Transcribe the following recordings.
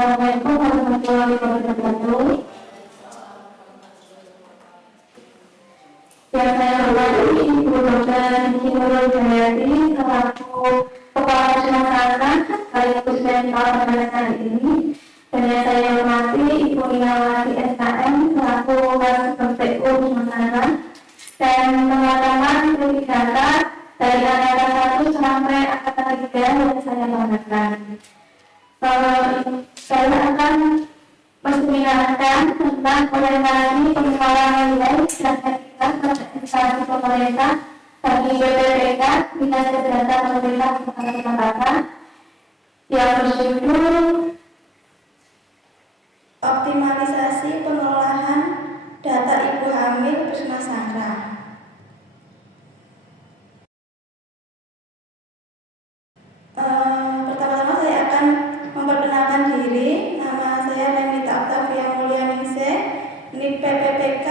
Assalamualaikum warahmatullahi wabarakatuh. Yang saya hormati Ibu Dr. Niki Nurul Jayati selaku Kepala Masyarakat sekaligus Mentor pada hari ini, dan yang saya hormati Ibu Inawati SKM selaku Kasubag PU Nusantara, dan teman-teman Tridata dari angkatan 1 sampai angkatan 3 yang saya banggakan. Saya akan menjelaskan tentang orientasi pengelolaan nilai dan etika pada instansi pemerintah bagi BPPK Dinas Kesehatan Pemerintah Kabupaten Jakarta yang berjudul Optimalisasi Pengelolaan Data Ibu Hamil Puskesmasangka. Pertama-tama saya akan memperkenalkan diri. Nama saya Renita Octavia Mulyaningsih, NIP PPPK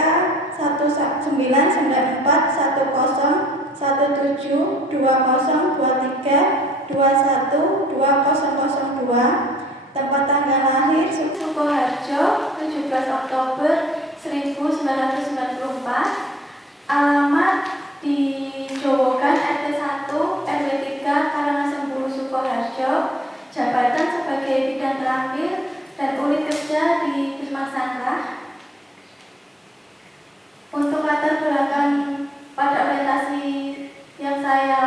1991-17-2023-21-2002, tempat tanggal lahir Sukoharjo 17 Oktober 1994, alamat di Jowogan RT 1 RW 3 Karangasembulu Sukoharjo, jabatan sebagai bidang terakhir dan unit kerja di Puskesmasangka. Untuk latar belakang pada orientasi yang saya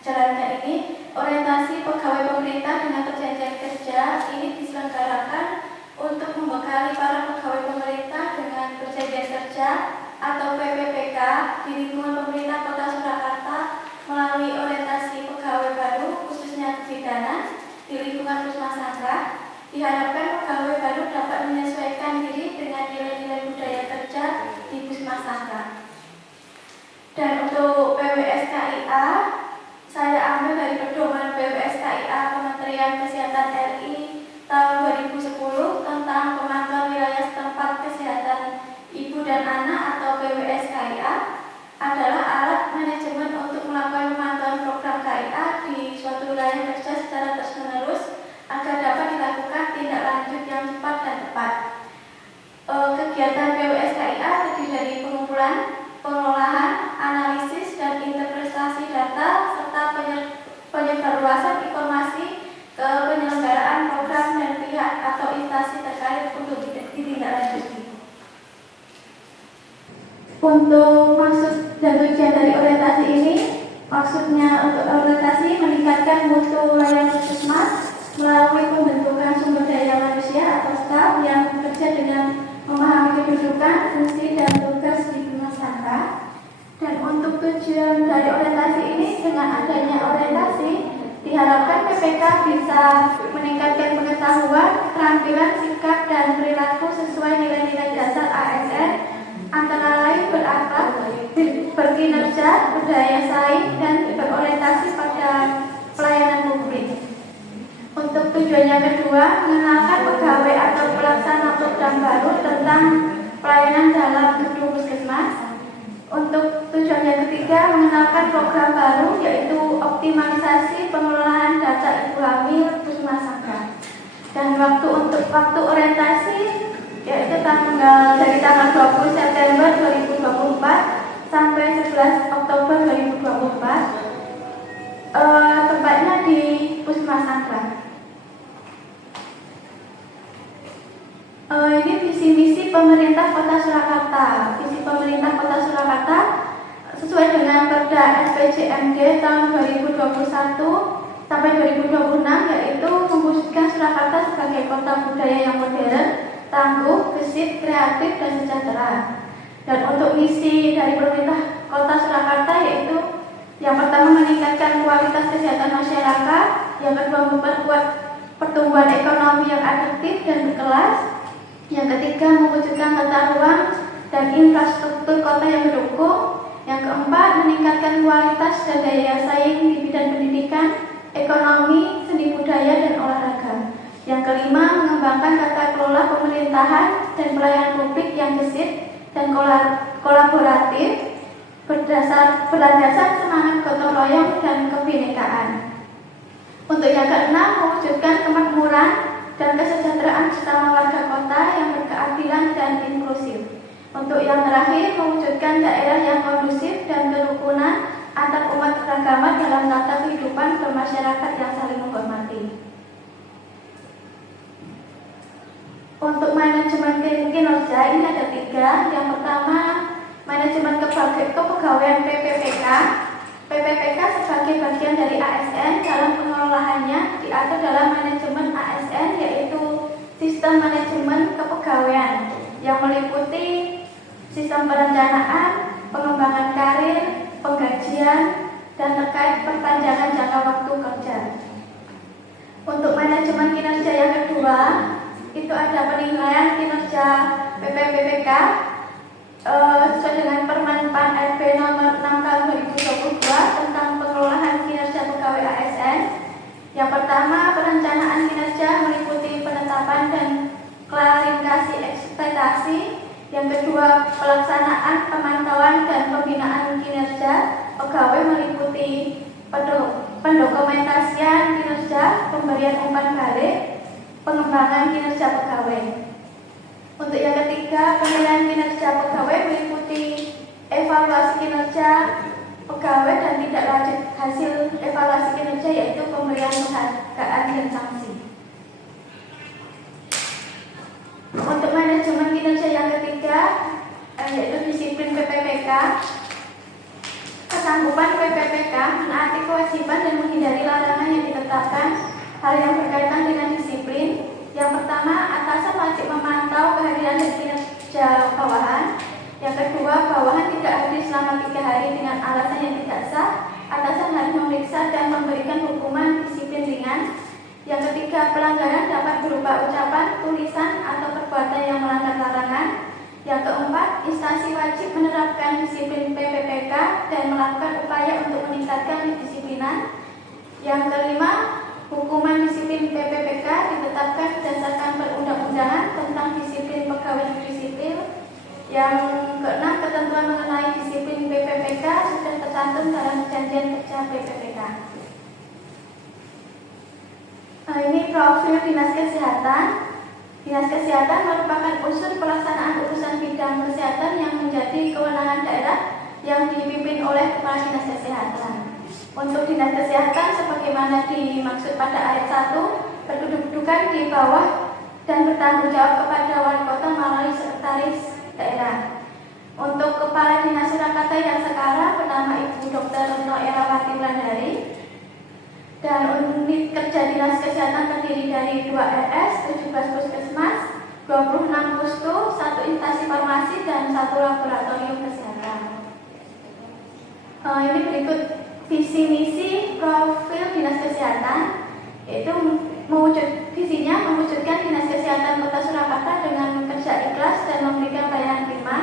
jalankan ini, orientasi pegawai pemerintah dengan perjanjian kerja ini diselenggarakan untuk membekali para pegawai pemerintah dengan perjanjian kerja atau PPPK di lingkungan pemerintah Kota Surakarta melalui orientasi pegawai baru khususnya kebidanan di lingkungan Puskesmasangka. Diharapkan pegawai baru dapat menyesuaikan diri dengan nilai-nilai budaya kerja di Puskesmasangka. Dan untuk PWSKIA, saya ambil dari pedoman PWSKIA Kementerian Kesehatan RI tahun 2010 tentang pemantauan wilayah setempat kesehatan ibu dan anak atau PWSKIA adalah alat manajemen untuk melakukan pemantauan program KIA di suatu wilayah kerja secara terus-menerus agar dapat dilakukan tindak lanjut yang cepat dan tepat. Kegiatan PWSKIA terdiri dari pengumpulan, pengolahan, analisis, dan interpretasi data serta penyebarluasan informasi ke penyelenggaraan program dan pihak atau instansi terkait untuk ditindaklanjuti. Untuk maksud dan tujuan dari orientasi ini, maksudnya untuk orientasi meningkatkan mutu layanan puskesmas melalui pembentukan sumber daya manusia atau staf yang bekerja dengan memahami kedudukan, fungsi, dan tugas di Puskesmasangka. Dan untuk tujuan dari orientasi ini, dengan adanya orientasi diharapkan PPK bisa meningkatkan pengetahuan, keterampilan, sikap, dan perilaku sesuai nilai-nilai dasar ASN, antara lain berakhlak, berkinerja, berdaya saing, dan berorientasi pada pelayanan publik. Untuk tujuan yang kedua, mengenalkan pegawai atau pelaksana program baru tentang pelayanan dalam gedung puskesmas. Untuk tujuan yang ketiga, mengenalkan program baru yaitu optimalisasi pengelolaan data ibu hamil Puskesmasangka. Dan untuk waktu orientasi yaitu dari tanggal 20 September 2024 sampai 11 Oktober 2024. Tempatnya di Puskesmasangka. Ini visi misi pemerintah Kota Surakarta. Visi pemerintah Kota Surakarta sesuai dengan Perda SPJMD tahun 2021 sampai 2026, yaitu mewujudkan Surakarta sebagai kota budaya yang modern, tangguh, gesit, kreatif, dan sejahtera. Dan untuk misi dari pemerintah Kota Surakarta yaitu yang pertama meningkatkan kualitas kesehatan masyarakat, yang kedua memperkuat pertumbuhan ekonomi yang efektif dan berkelas, yang ketiga mewujudkan tata ruang dan infrastruktur kota yang mendukung, yang keempat meningkatkan kualitas dan daya saing di bidang pendidikan, ekonomi, seni budaya, dan olahraga, yang kelima mengembangkan tata kelola pemerintahan dan pelayanan publik yang gesit dan kolaboratif berlandaskan semangat gotong royong dan kebinekaan. Untuk yang keenam, mewujudkan kemakmuran dan kesejahteraan sesama warga kota yang berkeadilan dan inklusif. Untuk yang terakhir, mewujudkan daerah yang kondusif dan kerukunan antar umat beragama dalam tata kehidupan bermasyarakat yang saling menghormati. Untuk manajemen kinerja ini ada 3. Yang pertama, manajemen kepegawaian PPPK. PPPK sebagai bagian dari ASN dalam pengelolaannya diatur dalam manajemen ASN, yaitu sistem manajemen kepegawaian yang meliputi sistem perencanaan, pengembangan karir, penggajian, dan terkait perpanjangan jangka waktu kerja. Untuk manajemen kinerja yang kedua, itu ada penilaian kinerja PPPK sesuai dengan Permen PAN RB nomor 6 tahun 2022 tentang pengelolaan kinerja pegawai ASN. Yang pertama, perencanaan kinerja meliputi penetapan dan klarifikasi ekspektasi. Yang kedua, pelaksanaan pemantauan dan pembinaan kinerja pegawai meliputi pendokumentasian kinerja, pemberian umpan balik, pengembangan kinerja pegawai. Untuk yang ketiga, penilaian kinerja pegawai meliputi evaluasi kinerja pegawai dan tidak lanjut hasil evaluasi kinerja, yaitu pemberian penghargaan dan sanksi. Untuk manajemen kinerja yang ketiga, yaitu disiplin PPPK. Kesanggupan PPPK menaati kewajiban dan menghindari larangan yang ditetapkan. Hal yang berkaitan dengan disiplin. Yang pertama, atasan wajib memantau kehadiran dan kinerja bawahan. Yang kedua, bawahan tidak hadir selama 3 hari dengan alasan yang tidak sah. Atasan harus memeriksa dan memberikan hukuman disiplin ringan. Yang ketiga, pelanggaran dapat berupa ucapan, tulisan, atau perbuatan yang melanggar larangan. Yang keempat, instansi wajib menerapkan disiplin PPPK dan melakukan upaya untuk meningkatkan kedisiplinan. Yang kelima, hukuman disiplin PPPK ditetapkan berdasarkan perundang-undangan tentang disiplin pegawai negeri sipil. Yang keenam, ketentuan mengenai disiplin PPPK sudah tercantum dalam perjanjian kerja PPPK. Ini profil Dinas Kesehatan. Dinas Kesehatan merupakan unsur pelaksanaan urusan bidang kesehatan yang menjadi kewenangan daerah yang dipimpin oleh Kepala Dinas Kesehatan. Untuk Dinas Kesehatan sebagaimana dimaksud pada ayat 1, berkedudukan di bawah dan bertanggung jawab kepada wali kota melalui sekretaris daerah. Untuk Kepala Dinas Surakarta yang sekarang bernama Ibu Dr. Retno Erawati Wulandari. Dan unit kerja Dinas Kesehatan terdiri dari 2 RS, 17 puskesmas, 26 pustu, 1 instansi farmasi, dan 1 laboratorium kesehatan. Ini berikut visi misi profil Dinas Kesehatan, yaitu visinya mewujudkan Dinas Kesehatan Kota Surakarta dengan bekerja ikhlas dan memberikan pelayanan prima.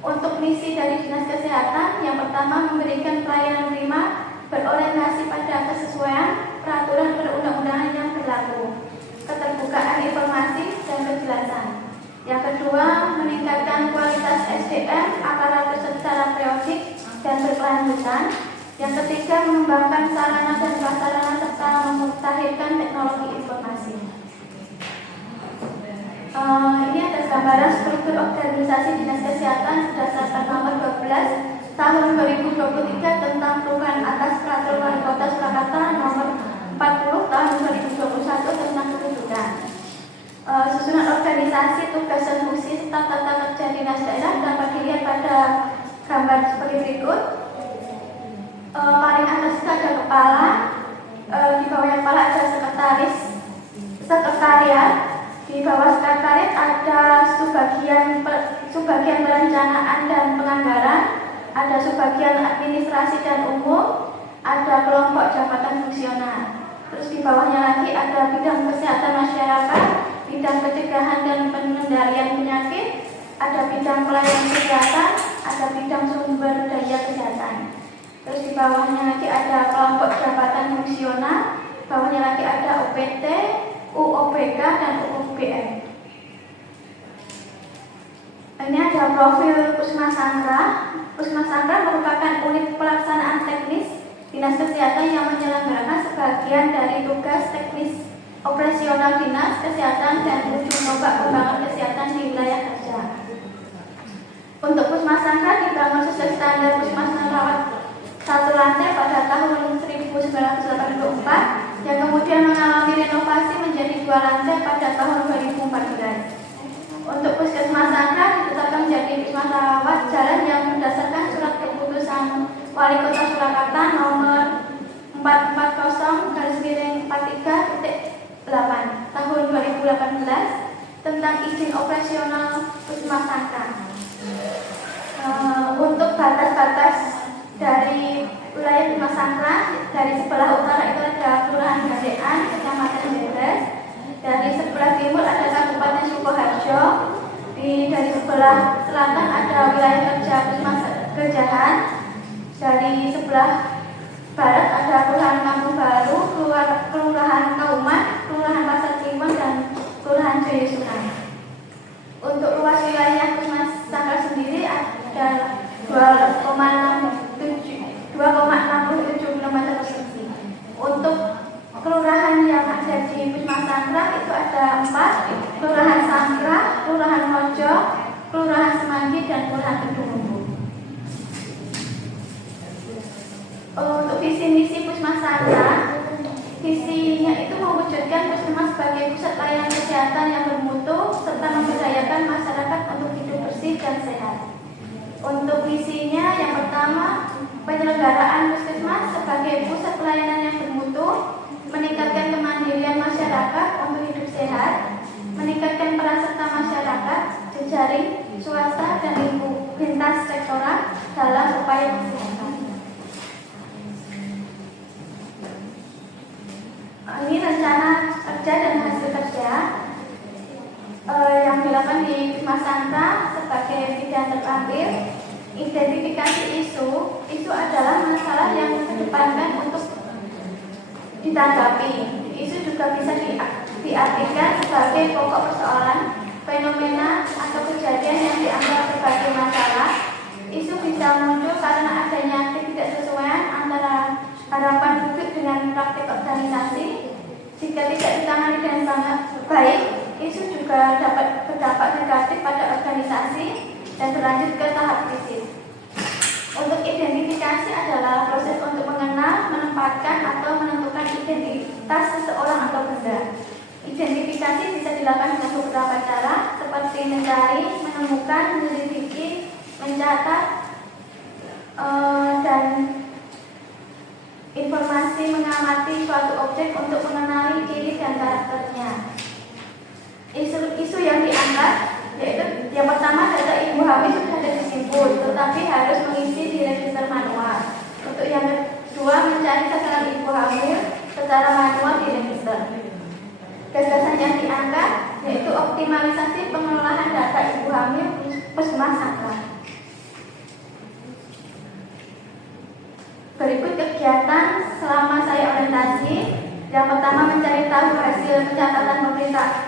Untuk misi dari Dinas Kesehatan, yang pertama, memberikan pelayanan prima berorientasi pada kesesuaian peraturan perundang-undangan yang berlaku, keterbukaan informasi dan kejelasan. Yang kedua, meningkatkan kualitas SDM aparatur secara periodik dan berkelanjutan. Yang ketiga, mengembangkan sarana dan prasarana serta memutakhirkan teknologi informasi. Ini ada gambaran struktur organisasi Dinas Kesehatan berdasarkan nomor 12 tahun 2023 tentang perubahan atas peraturan wali kota Surakarta nomor 40 tahun 2021 tentang kependudukan. Susunan organisasi, tugas dan fungsi serta tata kerja dinas daerah dapat dilihat pada gambar seperti berikut. Paling atas itu ada kepala, di bawah kepala ada sekretariat, di bawah sekretariat ada subbagian perencanaan dan penganggaran, ada subbagian administrasi dan umum, ada kelompok jabatan fungsional. Terus di bawahnya lagi ada bidang kesehatan masyarakat, bidang pencegahan dan pengendalian penyakit, ada bidang pelayanan kesehatan, ada bidang sumber daya kesehatan. Terus di bawahnya lagi ada kelompok jabatan fungsional, bawahnya lagi ada OPT, UOBK dan UOBM. Ini ada profil Pusmas Sangra. Pusmas Sangra merupakan unit pelaksanaan teknis Dinas Kesehatan yang menyelenggarakan sebagian dari tugas teknis operasional Dinas Kesehatan dan ujung khusus standar Puskesmas rawat satu lantai pada tahun 1984 yang kemudian mengalami renovasi menjadi 2 lantai pada tahun 2014. Untuk Puskesmas Sangkrah ditetapkan menjadi Puskesmas rawat jalan yang berdasarkan surat keputusan Wali Kota Surakarta nomor 440/43.8 tahun 2018 tentang izin operasional Puskesmas Sangkrah. Untuk batas-batas dari wilayah Puskesmas Sangkrah, dari sebelah utara itu ada Kelurahan Gandekan, Kecamatan Brebes. Dari sebelah timur ada Kabupaten Sukoharjo. Dari sebelah selatan ada wilayah kerja Puskesmas Kerjahan. Dari sebelah barat ada Kelurahan Kampung Baru, Kelurahan Kauman, Kelurahan Pasar Kliwon, dan Kelurahan Joyosunan. Untuk luas wilayah Puskesmas Sangkrah sendiri ada 2,67 km persegi. Untuk kelurahan yang ada di Puskesmas Sangkrah itu ada 4, Kelurahan Sangkrah, Kelurahan Mojo, Kelurahan Semanggi, dan Kelurahan Kedungumbu. Untuk visi misi Puskesmas Sangkrah, visinya itu mewujudkan Puskesmas sebagai pusat layanan kesehatan yang bermutu serta memberdayakan masyarakat untuk hidup bersih dan sehat. Untuk visinya yang pertama, penyelenggaraan Puskesmas sebagai pusat pelayanan yang bermutu, meningkatkan kemandirian masyarakat untuk hidup sehat, meningkatkan peran serta masyarakat, jejaring, swasta, dan lintas sektoral dalam upaya kesehatan. Ini rencana kerja dan hasil kerja yang dilakukan di Puskesmas Sangkrah sebagai bidang tertampil. Identifikasi isu adalah masalah yang dikedepankan untuk ditanggapi. Isu juga bisa diartikan sebagai pokok persoalan, fenomena atau kejadian yang dianggap sebagai masalah. Isu bisa muncul karena adanya ketidaksesuaian antara harapan publik dengan praktik organisasi. Jika tidak ditangani dengan sangat baik, isu juga dapat berdampak negatif pada organisasi dan berlanjut ke tahap krisis. Untuk identifikasi adalah proses untuk mengenal, menempatkan, atau menentukan identitas seseorang atau benda. Identifikasi bisa dilakukan dengan beberapa cara, seperti mencari, menemukan, menyelidiki, mencatat, dan informasi mengamati suatu objek untuk mengenali ciri dan karakternya. Isu yang diangkat yaitu yang pertama, data ibu hamil sudah ada disimpul, tetapi harus mengisi di register manual. Untuk yang kedua, mencari sasaran ibu hamil secara manual di register. Gagasan yang diangkat yaitu optimalisasi pengelolaan data ibu hamil Puskesmas Sangkrah. Berikut kegiatan selama saya orientasi. Yang pertama, mencari tahu hasil pencatatan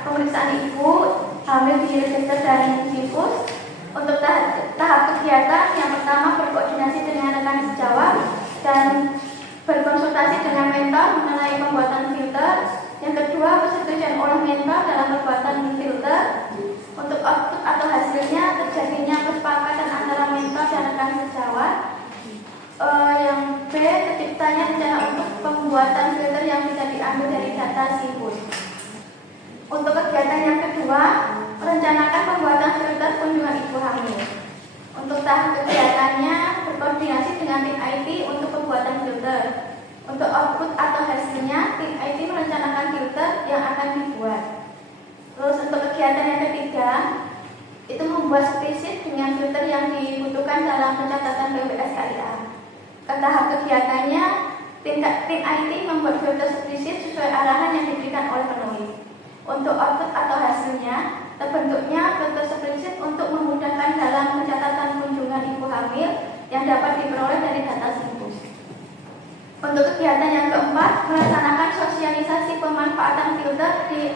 pemeriksaan ibu hamil di register dan Sipus. Untuk tahap kegiatan, yang pertama berkoordinasi dengan rekan sejawat dan berkonsultasi dengan mentor mengenai pembuatan filter. Yang kedua, persetujuan oleh mentor dalam pembuatan filter. Untuk output atau hasilnya, terjadinya kesepakatan antara mentor dan rekan sejawat. Yang B, terciptanya rencana untuk pembuatan filter yang bisa diambil dari data Sipus. Untuk kegiatan yang kedua, merencanakan pembuatan filter kunjungan ibu hamil. Untuk tahap kegiatannya, berkoordinasi dengan tim IT untuk pembuatan filter. Untuk output atau hasilnya, tim IT merencanakan filter yang akan dibuat. Terus untuk kegiatan yang ketiga, itu membuat spreadsheet dengan filter yang dibutuhkan dalam pencatatan BPS KIA. Ke tahap kegiatannya, tim IT membuat filter spreadsheet sesuai arahan yang diberikan oleh penulis. Untuk output atau hasilnya, terbentuknya filter spreadsheet untuk memudahkan dalam pencatatan kunjungan ibu hamil yang dapat diperoleh dari data Sipus. Untuk kegiatan yang keempat, melaksanakan sosialisasi pemanfaatan filter di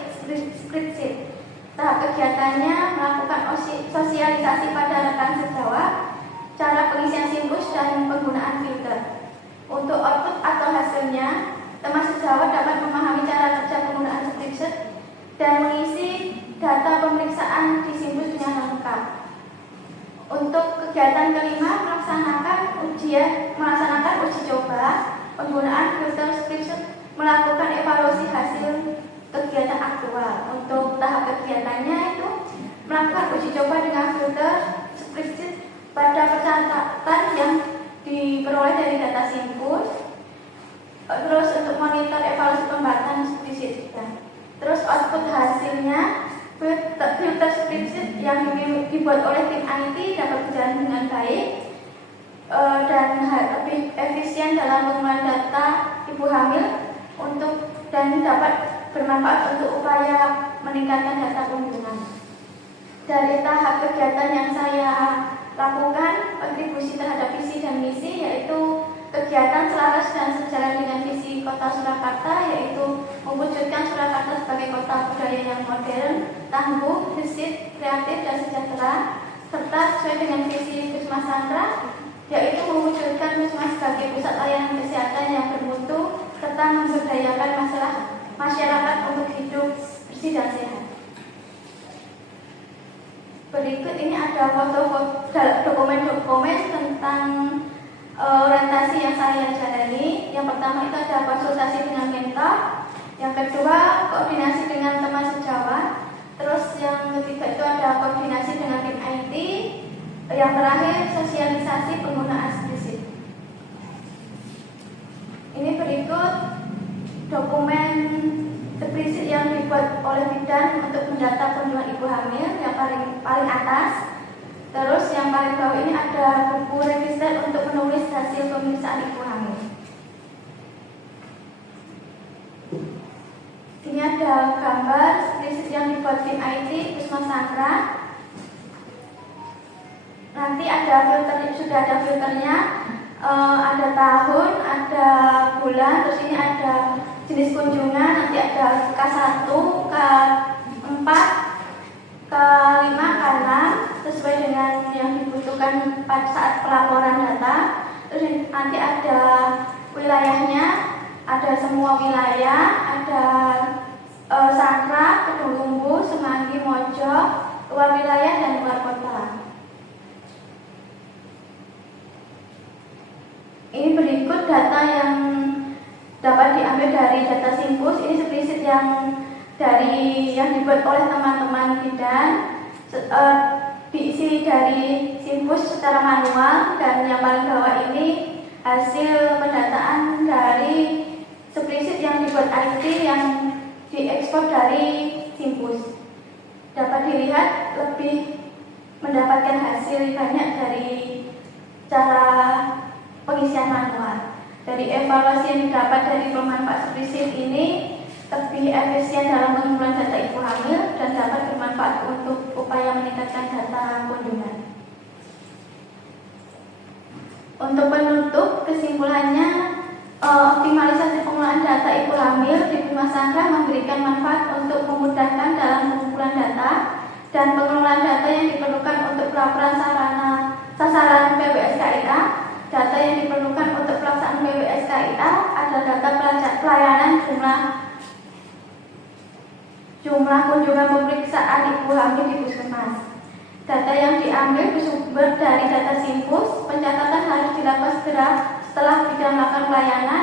spreadsheet. Tahap kegiatannya melakukan sosialisasi pada rekan sejawat, cara pengisian Sipus dan penggunaan filter. Untuk output atau hasilnya, teman sejawat dapat memahami cara kerja penggunaan spreadsheet dan mengisi data pemeriksaan di Sipus dengan lengkap. Untuk kegiatan kelima, melaksanakan uji coba penggunaan filter spreadsheet, melakukan evaluasi hasil kegiatan aktual. Untuk tahap kegiatannya itu melakukan uji coba dengan filter spreadsheet pada percatatan yang diperoleh dari data Simpus. Terus untuk monitor evaluasi pembuatan spreadsheet juga. Terus output hasilnya filter spreadsheet yang dibuat oleh tim IT dapat berjalan dengan baik dan lebih efisien dalam pengumpulan data ibu hamil dan dapat bermanfaat untuk upaya meningkatkan data kunjungan. Dari tahap kegiatan yang saya lakukan, kontribusi terhadap visi dan misi yaitu kegiatan selaras dan sejalan dengan visi Kota Surakarta, yaitu mewujudkan Surakarta sebagai kota budaya yang modern, tangguh, gesit, kreatif, dan sejahtera, serta sesuai dengan visi Puskesmas Sandra, yaitu mewujudkan Puskesmas sebagai pusat layanan kesehatan yang bermutu, serta memberdayakan masyarakat untuk hidup bersih dan sehat. Berikut ini ada dokumen-dokumen tentang orientasi yang saya jalani. Yang pertama itu ada konsultasi dengan mentor, yang kedua koordinasi dengan teman sejawat, terus yang ketiga itu ada koordinasi dengan tim IT, yang terakhir sosialisasi penggunaan spreadsheet. Ini berikut dokumen spreadsheet yang dibuat oleh bidan untuk mendata kunjungan ibu hamil, yang paling atas. Terus yang paling bawah ini ada buku register untuk menulis hasil pemeriksaan ibu hamil. Ini ada gambar spreadsheet yang dibuat tim IT Puskesmas Sandra. Nanti ada filter, sudah ada filternya, ada tahun, ada bulan, terus ini ada jenis kunjungan, nanti ada K1, K4, K5, K6 sesuai dengan yang dibutuhkan pada saat pelaporan data. Terus nanti ada wilayahnya, ada semua wilayah, ada Sandra, Kedungumbu, Semanggi, Mojo, luar wilayah dan luar kota. Ini berikut data yang dapat diambil dari data Simpus. Ini spreadsheet yang dibuat oleh teman-teman bidan, diisi dari Simpus secara manual, dan yang paling bawah ini hasil pendataan dari spreadsheet yang dibuat IT yang diekspor dari Simpus. Dapat dilihat lebih mendapatkan hasil banyak dari cara pengisian manual. Dari evaluasi yang didapat dari pemanfaat spreadsheet ini lebih efisien dalam pengumpulan data ibu hamil dan dapat bermanfaat untuk upaya meningkatkan data kunjungan. Untuk penutup, kesimpulannya, optimalisasi penggunaan data ibu hamil di Puskesmas Sandra memberikan manfaat untuk memudahkan dalam pengumpulan data dan pengelolaan data yang diperlukan untuk pelaporan sasaran PWS-KIA. Data yang diperlukan untuk pelaksanaan PWS-KIA adalah data pelayanan jumlah kunjungan pemeriksaan ibu hamil di puskesmas. Data yang diambil bersumber dari data Simpus. Pencatatan harus dilakukan segera setelah bidan melakukan pelayanan.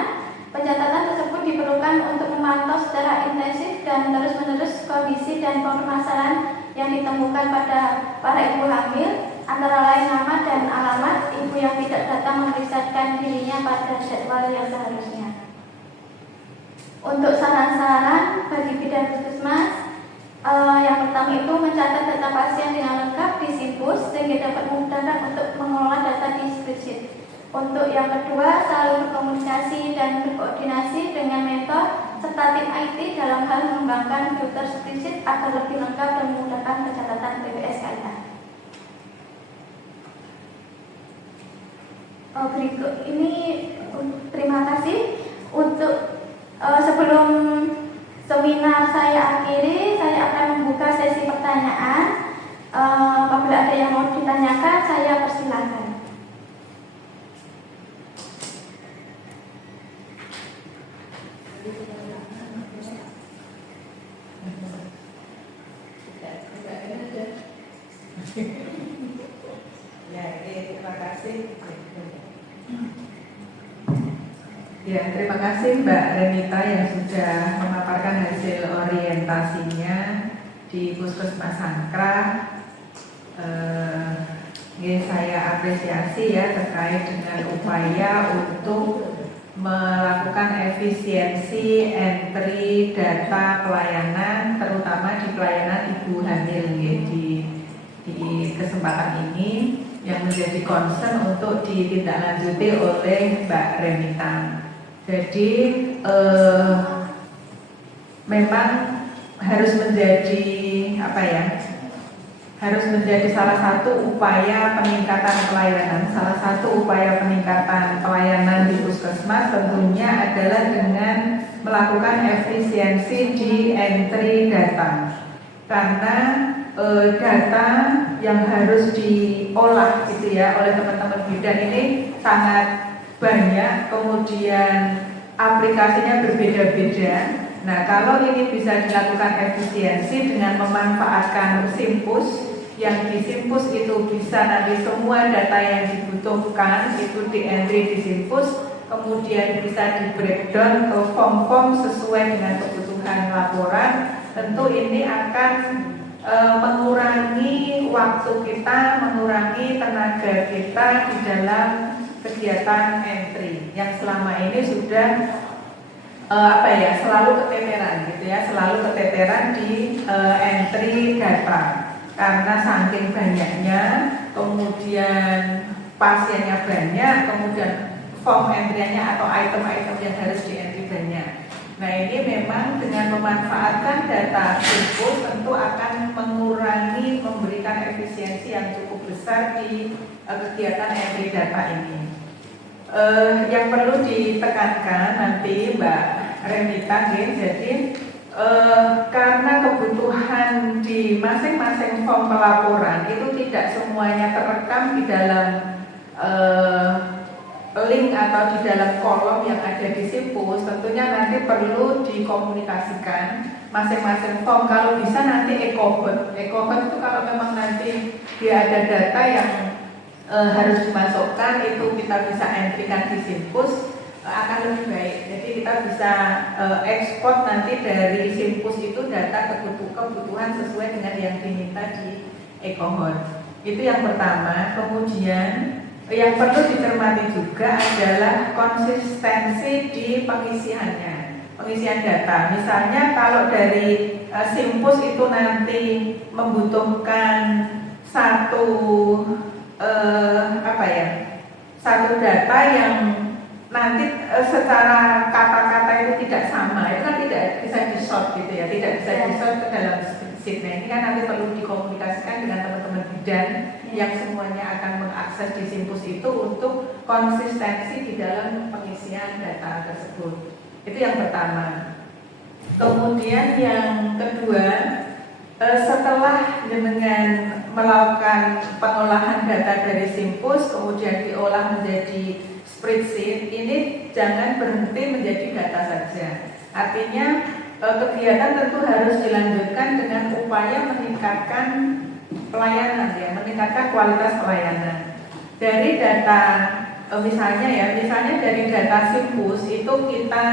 Pencatatan tersebut diperlukan untuk memantau secara intensif dan terus-menerus kondisi dan permasalahan yang ditemukan pada para ibu hamil, antara lain nama dan alamat ibu yang tidak datang memeriksakan dirinya pada jadwal yang seharusnya. Untuk saran-saran bagi bidan puskesmas, yang pertama itu mencatat data pasien dengan lengkap di Simpus sehingga dapat memudahkan untuk mengelola data di spreadsheet. Untuk yang kedua, selalu berkomunikasi dan berkoordinasi dengan mentor serta tim IT dalam hal mengembangkan filter spreadsheet agar lebih lengkap dan memudahkan pencatatan PWS-KIA. Berikut ini terima kasih. Untuk sebelum seminar saya akhiri, saya akan membuka sesi pertanyaan. Apabila ada yang mau ditanyakan, saya persilakan. Ya, terima kasih. Ya, terima kasih Mbak Renita yang sudah memaparkan hasil orientasinya di Puskesmas Sangkrah. Saya apresiasi ya terkait dengan upaya untuk melakukan efisiensi entry data pelayanan, terutama di pelayanan ibu hamil ya, di kesempatan ini yang menjadi concern untuk ditindaklanjuti oleh Mbak Renita. Jadi memang harus menjadi harus menjadi salah satu upaya peningkatan pelayanan di puskesmas tentunya adalah dengan melakukan efisiensi di entry data, karena data yang harus diolah gitu ya oleh teman-teman bidan ini sangat banyak, kemudian aplikasinya berbeda-beda. Nah, kalau ini bisa dilakukan efisiensi dengan memanfaatkan Simpus, yang di Simpus itu bisa nanti semua data yang dibutuhkan itu di entry di Simpus, kemudian bisa di breakdown ke form-form sesuai dengan kebutuhan laporan. Tentu ini akan mengurangi waktu kita, mengurangi tenaga kita di dalam kegiatan entry yang selama ini sudah selalu keteteran gitu ya, selalu keteteran di entry data karena saking banyaknya, kemudian pasiennya banyak, kemudian form entry-nya atau item-item yang harus di entry banyak. Nah, ini memang dengan memanfaatkan data Simpus tentu akan mengurangi, memberikan efisiensi yang cukup besar di kegiatan entry data ini. Yang perlu ditekankan nanti Mbak Renita, jadi karena kebutuhan di masing-masing form pelaporan itu tidak semuanya terekam di dalam link atau di dalam kolom yang ada di Simpus, tentunya nanti perlu dikomunikasikan masing-masing form. Kalau bisa nanti ekobot itu kalau memang nanti dia ada data yang harus dimasukkan, itu kita bisa entrykan di Simpus, akan lebih baik. Jadi kita bisa ekspor nanti dari Simpus itu data kebutuhan sesuai dengan yang diminta di Ecohot. Itu yang pertama. Kemudian yang perlu dicermati juga adalah konsistensi di pengisian data. Misalnya kalau dari Simpus itu nanti membutuhkan satu data yang nanti secara kata-kata itu tidak sama, itu kan tidak bisa di-sort gitu ya, tidak bisa di-sort ke dalam spreadsheet. Nah, ini kan nanti perlu dikomunikasikan dengan teman-teman bidan yang semuanya akan mengakses di Simpus itu untuk konsistensi di dalam pengisian data tersebut. Itu yang pertama. Kemudian yang kedua, setelah dengan melakukan pengolahan data dari Simpus kemudian diolah menjadi spreadsheet, ini jangan berhenti menjadi data saja. Artinya kegiatan tentu harus dilanjutkan dengan upaya meningkatkan pelayanan ya, meningkatkan kualitas pelayanan. Dari data misalnya dari data Simpus itu kita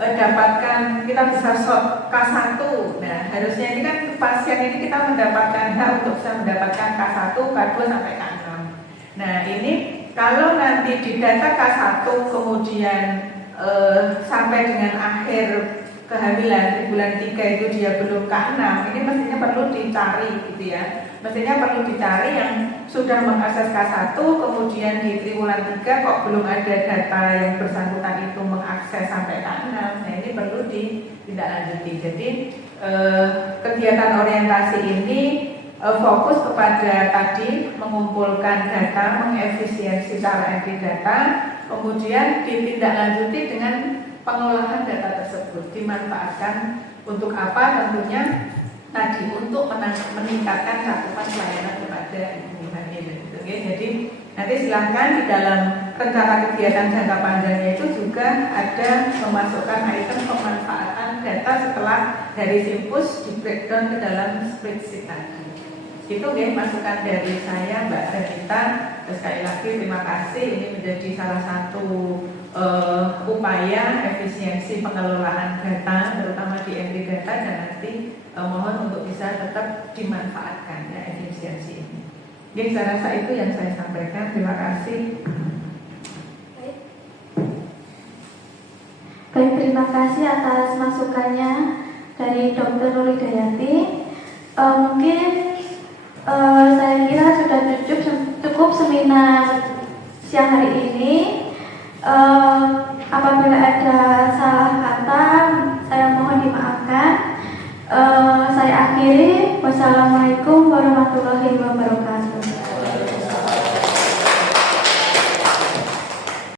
dapatkan, kita bisa sort K1. Nah, harusnya ini kan pasien ini kita mendapatkan hak untuk bisa mendapatkan K1, K2 sampai K6. Nah, ini kalau nanti di data K1 kemudian sampai dengan akhir kehamilan di bulan 3 itu dia belum K6, ini mestinya perlu dicari gitu ya. Mestinya perlu dicari yang sudah mengakses K1 kemudian di triwulan 3 kok belum ada data yang bersangkutan itu mengakses sampai K6. Nah, ini perlu ditindaklanjuti. Jadi kegiatan orientasi ini fokus kepada tadi mengumpulkan data, mengefisiensi cara entry data, kemudian ditindaklanjuti dengan pengolahan data tersebut dimanfaatkan untuk apa? Tentunya tadi untuk meningkatkan cakupan pelayanan kepada ibu hamil. Jadi nanti silakan di dalam rencana kegiatan jangka panjangnya itu juga ada memasukkan item pemanfaatan data setelah dari Simpus di breakdown ke dalam spreadsheet tadi. Itu nggih masukan dari saya Mbak Revita. Sekali lagi terima kasih, ini menjadi salah satu upaya efisiensi pengelolaan data, terutama di entry data, dan nanti mohon untuk bisa tetap dimanfaatkan ya efisiensi ini. Jadi saya rasa itu yang saya sampaikan. Terima kasih. Baik, terima kasih atas masukannya dari Dr. Nuri Dayanti. Mungkin saya kira sudah cukup seminar siang hari ini. Apabila ada salah kata, saya mohon dimaafkan. Saya akhiri. Wassalamualaikum warahmatullahi wabarakatuh.